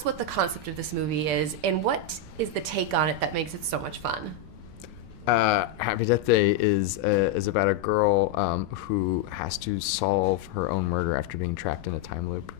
us what the concept of this movie is, and what is the take on it that makes it so much fun? Happy Death Day is about a girl who has to solve her own murder after being trapped in a time loop.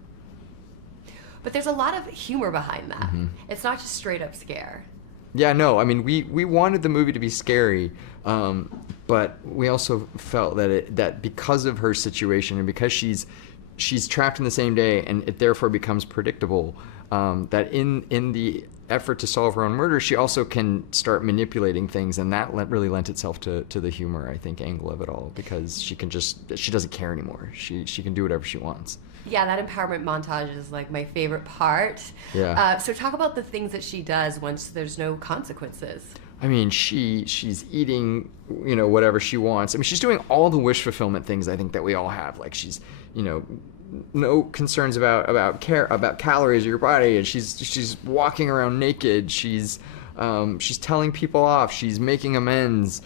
But there's a lot of humor behind that. It's not just straight up scare. Yeah, no, I mean, we wanted the movie to be scary, but we also felt that because of her situation and because she's trapped in the same day and it therefore becomes predictable, that in the effort to solve her own murder, she also can start manipulating things, and that really lent itself to the humor, I think, angle of it all, because she doesn't care anymore. She can do whatever she wants. Yeah, that empowerment montage is like my favorite part. Yeah. So talk about the things that she does once there's no consequences. I mean, she's eating, whatever she wants. I mean, she's doing all the wish fulfillment things I think that we all have. Like she's, no concerns about calories or your body, and she's walking around naked. She's telling people off. She's making amends.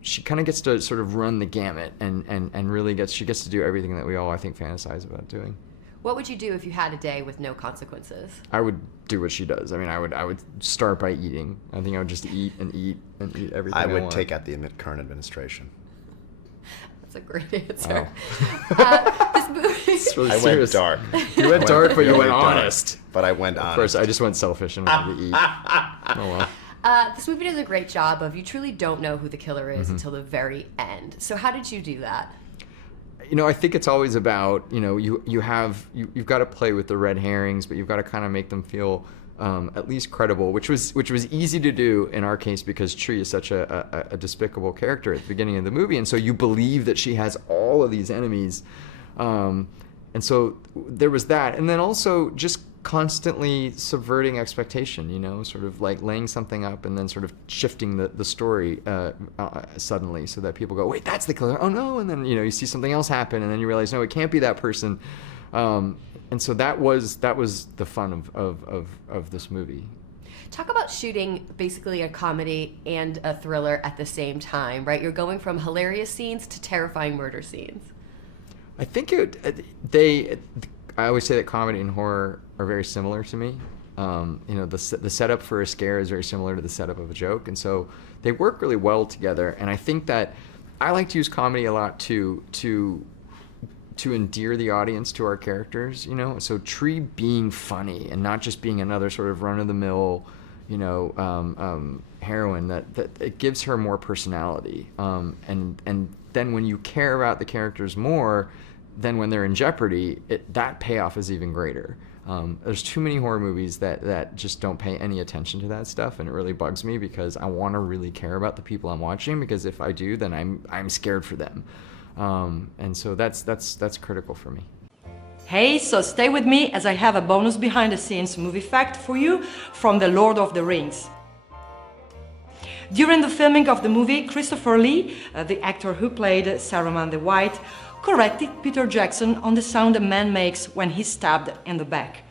She kind of gets to sort of run the gamut and really gets to do everything that we all, I think, fantasize about doing. What would you do if you had a day with no consequences? I would do what she does. I mean, I would start by eating. I think I would just eat and eat and eat everything I would want. take out the current administration. That's a great answer. Oh. This movie... It's really I serious. went dark. You went dark, but you went dark. honest. But I went honest. Of course, I just went selfish and wanted to eat. Oh well. This movie does a great job of, you truly don't know who the killer is until the very end. So how did you do that? I think it's always about, you've got to play with the red herrings, but you've got to kind of make them feel at least credible, which was easy to do in our case because Tree is such a despicable character at the beginning of the movie, and so you believe that she has all of these enemies, and so there was that, and then also just constantly subverting expectation, sort of like laying something up and then sort of shifting the story suddenly so that people go, wait, that's the killer, oh no, and then you see something else happen and then you realize, no, it can't be that person, and so that was the fun of this movie. Talk about shooting basically a comedy and a thriller at the same time, right? You're going from hilarious scenes to terrifying murder scenes. I think I always say that comedy and horror are very similar to me. The setup for a scare is very similar to the setup of a joke, and so they work really well together. And I think that I like to use comedy a lot to endear the audience to our characters. So Tree being funny and not just being another sort of run-of-the-mill, heroine, that it gives her more personality. And then when you care about the characters more, then when they're in jeopardy, that payoff is even greater. There's too many horror movies that just don't pay any attention to that stuff, and it really bugs me because I want to really care about the people I'm watching, because if I do, then I'm scared for them, and so that's critical for me. Hey, so stay with me as I have a bonus behind-the-scenes movie fact for you from The Lord of the Rings. During the filming of the movie, Christopher Lee, the actor who played Saruman the White, corrected Peter Jackson on the sound a man makes when he's stabbed in the back.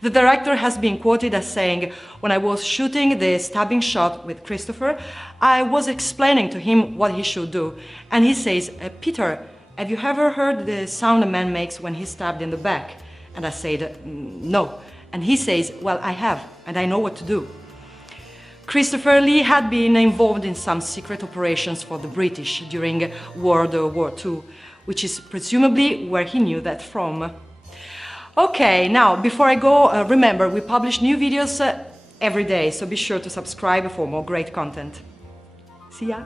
The director has been quoted as saying, "When I was shooting the stabbing shot with Christopher, I was explaining to him what he should do. And he says, Peter, have you ever heard the sound a man makes when he's stabbed in the back?" And I said, "No." And he says, "Well, I have, and I know what to do." Christopher Lee had been involved in some secret operations for the British during World War II, which is presumably where he knew that from. Okay, now, before I go, remember, we publish new videos every day, so be sure to subscribe for more great content. See ya!